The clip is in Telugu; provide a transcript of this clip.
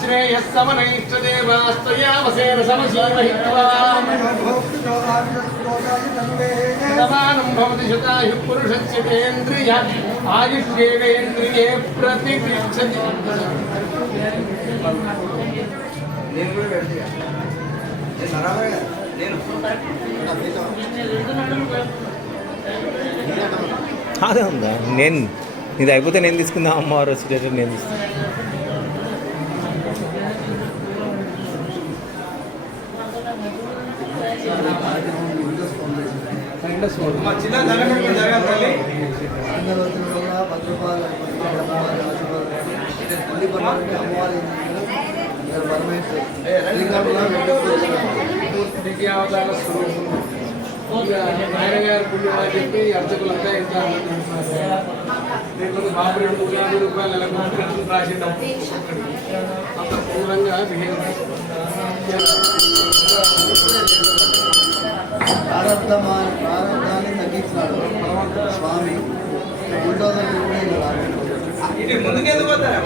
श्रेयस्समनैष्टदेवास्तयावसेन समशीमहित्वा समानं भवति शतायुः पुरुषस्य तेन्द्रिय आयुष्येवेन्द्रिये प्रतिष्ठति। అదే ఉందా? నేను ఇది అయిపోతే నేను తీసుకుందా అమ్మవారు వచ్చేటట్టు నేను తీసుకున్నా. ఆయన గారు పుణ్యమని చెప్పి అర్చకులంతా ఎంత దీంట్లో బాబు 250 రూపాయలు రాసిండు అంత పూర్వంగా ప్రారంభాన్ని తగ్గించినాడు స్వామి. 3,000 ఇది ముందుకెందుకు పోతారా?